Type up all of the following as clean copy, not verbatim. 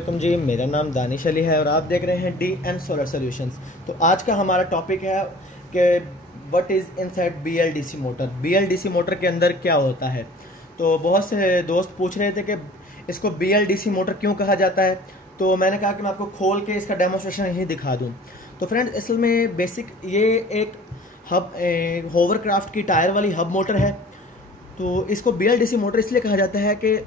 जी, मेरा नाम दानिश अली है और आप देख रहे हैं डी एन सोलर सोल्यूशंस। तो आज का हमारा टॉपिक है कि what is inside BLDC motor. BLDC motor के अंदर क्या होता है। तो बहुत से दोस्त पूछ रहे थे कि इसको BLDC मोटर क्यों कहा जाता है, तो मैंने कहा कि मैं आपको खोल के इसका डेमोस्ट्रेशन यहीं दिखा दूँ। तो फ्रेंड्स, असल में बेसिक ये एक होवरक्राफ्ट की टायर वाली हब मोटर है। तो इसको BLDC मोटर इसलिए कहा जाता है कि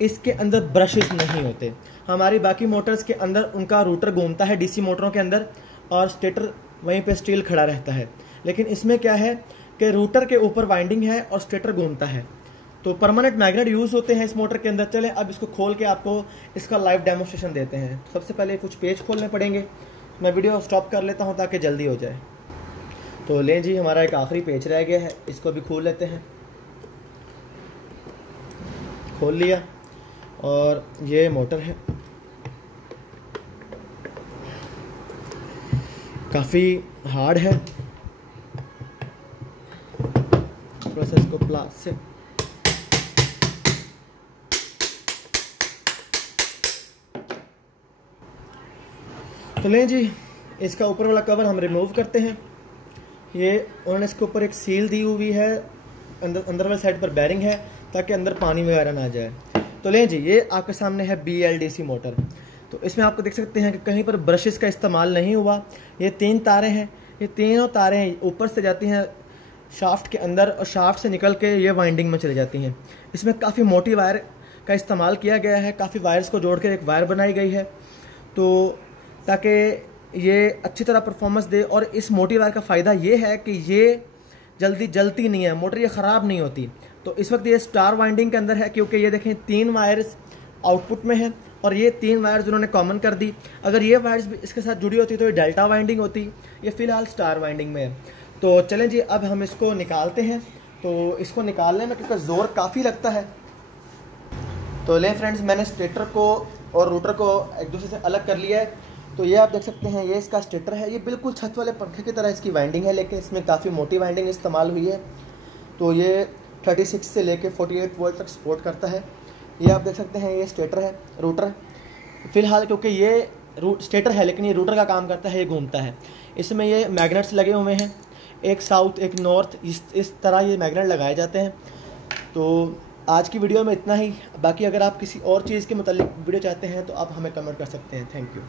इसके अंदर ब्रशेस नहीं होते। हमारी बाकी मोटर्स के अंदर उनका रूटर घूमता है DC मोटरों के अंदर, और स्टेटर वहीं पे स्टील खड़ा रहता है। लेकिन इसमें क्या है कि रूटर के ऊपर वाइंडिंग है और स्टेटर घूमता है। तो परमानेंट मैग्नेट यूज़ होते हैं इस मोटर के अंदर। चलें अब इसको खोल के आपको इसका लाइव डेमोस्ट्रेशन देते हैं। सबसे पहले कुछ पेज खोलने पड़ेंगे। मैं वीडियो स्टॉप कर लेता हूँ ताकि जल्दी हो जाए। तो लें जी, हमारा एक आखिरी पेज रह गया है, इसको भी खोल लेते हैं। खोल लिया, और ये मोटर है, काफ़ी हार्ड है। थोड़ा सा इसको प्लास से तो लें जी, इसका ऊपर वाला कवर हम रिमूव करते हैं। ये उन्होंने इसके ऊपर एक सील दी हुई है, अंदर वाली साइड पर बैरिंग है ताकि अंदर पानी वगैरह ना जाए। तो लें जी, ये आपके सामने है BLDC मोटर। तो इसमें आपको देख सकते हैं कि कहीं पर ब्रशेस का इस्तेमाल नहीं हुआ। ये 3 तारें हैं, ये तीनों तारें ऊपर से जाती हैं शाफ्ट के अंदर, और शाफ्ट से निकल के ये वाइंडिंग में चली जाती हैं। इसमें काफ़ी मोटी वायर का इस्तेमाल किया गया है, काफ़ी वायर्स को जोड़ कर एक वायर बनाई गई है, तो ताकि ये अच्छी तरह परफॉर्मेंस दे। और इस मोटी वायर का फ़ायदा ये है कि ये जल्दी जलती नहीं है, मोटर ये ख़राब नहीं होती। तो इस वक्त ये स्टार वाइंडिंग के अंदर है, क्योंकि ये देखें 3 वायर्स आउटपुट में है और ये 3 वायर्स उन्होंने कॉमन कर दी। अगर ये वायर्स भी इसके साथ जुड़ी होती तो ये डेल्टा वाइंडिंग होती। ये फ़िलहाल स्टार वाइंडिंग में है। तो चलें जी, अब हम इसको निकालते हैं। तो इसको निकालने में क्योंकि ज़ोर काफ़ी लगता है। तो लें फ्रेंड्स, मैंने स्टेटर को और रूटर को एक दूसरे से अलग कर लिया है। तो ये आप देख सकते हैं, ये इसका स्टेटर है। ये बिल्कुल छत वाले पंखे की तरह इसकी वाइंडिंग है, लेकिन इसमें काफ़ी मोटी वाइंडिंग इस्तेमाल हुई है। तो ये 36 से लेके 48 वोल्ट तक सपोर्ट करता है। ये आप देख सकते हैं, ये स्टेटर है, रूटर फ़िलहाल क्योंकि ये स्टेटर है लेकिन ये रूटर का काम करता है, ये घूमता है। इसमें ये मैग्नेट्स लगे हुए हैं, एक साउथ एक नॉर्थ, इस तरह ये मैग्नेट लगाए जाते हैं। तो आज की वीडियो में इतना ही। बाकी अगर आप किसी और चीज़ के मुतालिक वीडियो चाहते हैं तो आप हमें कमेंट कर सकते हैं। Thank you.